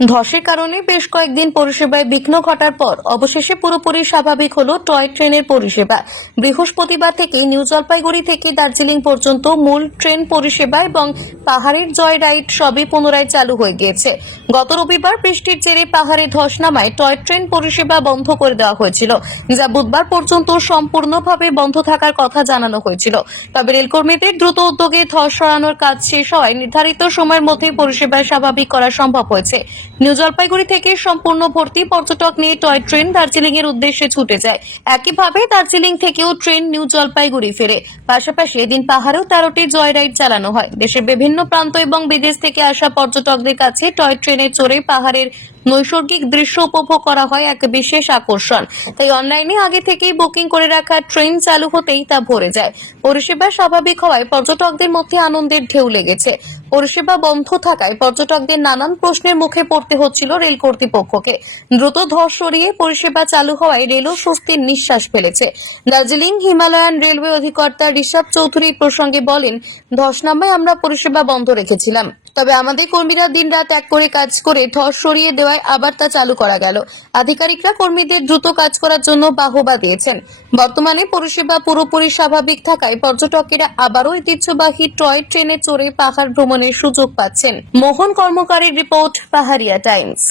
ধসের কারণে বেশ কয়েকদিন পরিষেবায় বিঘ্ন ঘটার পর অবশেষে পুরোপুরি স্বাভাবিক হলো টয় ট্রেনের পরিষেবা। বৃহস্পতিবার থেকে নিউ জলপাইগুড়ি থেকে দার্জিলিং পর্যন্ত মূল ট্রেন পরিষেবা এবং পাহাড়ের জয় রাইড সবই পুনরায় চালু হয়ে গিয়েছে। গত রবিবার বৃষ্টির জেরে পাহাড়ে ধস নামায় টয় ট্রেন পরিষেবা বন্ধ করে দেওয়া হয়েছিল, যা বুধবার পর্যন্ত সম্পূর্ণভাবে বন্ধ থাকার কথা জানানো হয়েছিল। তবে রেলকর্মীদের দ্রুত উদ্যোগে ধস সরানোর কাজ শেষ হওয়ায় নির্ধারিত সময়ের মধ্যে পরিষেবা স্বাভাবিক করা সম্ভব হয়েছে। নিউ জলপাইগুড়ি থেকে সম্পূর্ণ ভর্তি পর্যটক নিয়ে টয় ট্রেন দার্জিলিং এর উদ্দেশ্যে ছুটে যায়। একইভাবে দার্জিলিং থেকেও ট্রেন নিউ জলপাইগুড়ি ফেরে। পাশাপাশি এদিন পাহাড়েও 13টি জয় রাইড চালানো হয়। দেশের বিভিন্ন প্রান্ত এবং বিদেশ থেকে আসা পর্যটকদের কাছে টয় ট্রেনে চড়ে পাহাড়ের নৈসর্গিক দৃশ্য উপভোগ করা হয় এক বিশেষ আকর্ষণ। তাই অনলাইনে আগে থেকেই বুকিং করে রাখা ট্রেন চালু হতেই তা ভরে যায়। পরিষেবা স্বাভাবিক হওয়ায় পর্যটকদের মধ্যে আনন্দের ঢেউ লেগেছে। পরিষেবা বন্ধ থাকায় পর্যটকদের নানান প্রশ্নের মুখে পড়তে হচ্ছিল রেল কর্তৃপক্ষকে। দ্রুত ধস সরিয়ে পরিষেবা চালু হওয়ায় রেলও স্বস্তির নিঃশ্বাস ফেলেছে। দার্জিলিং হিমালয়ান রেলওয়ে অধিকর্তা ঋষভ চৌধুরী প্রসঙ্গে বলেন, ধস নামায় আমরা পরিষেবা বন্ধ রেখেছিলাম, তবে আমাদের কর্মীরা দিনরাত এক করে কাজ করে ধস সরিয়ে দেওয়ায় আবার তা চালু করা গেল। আধিকারিকরা কর্মীদের দ্রুত কাজ করার জন্য বাহবা দিয়েছেন। বর্তমানে পরিষেবা পুরোপুরি স্বাভাবিক থাকায় পর্যটকেরা আবারও ঐতিহ্যবাহী টয় ট্রেনে চড়ে পাহাড় ভ্রমণের সুযোগ পাচ্ছেন। মোহন কর্মকারের রিপোর্ট, পাহাড়িয়া টাইমস।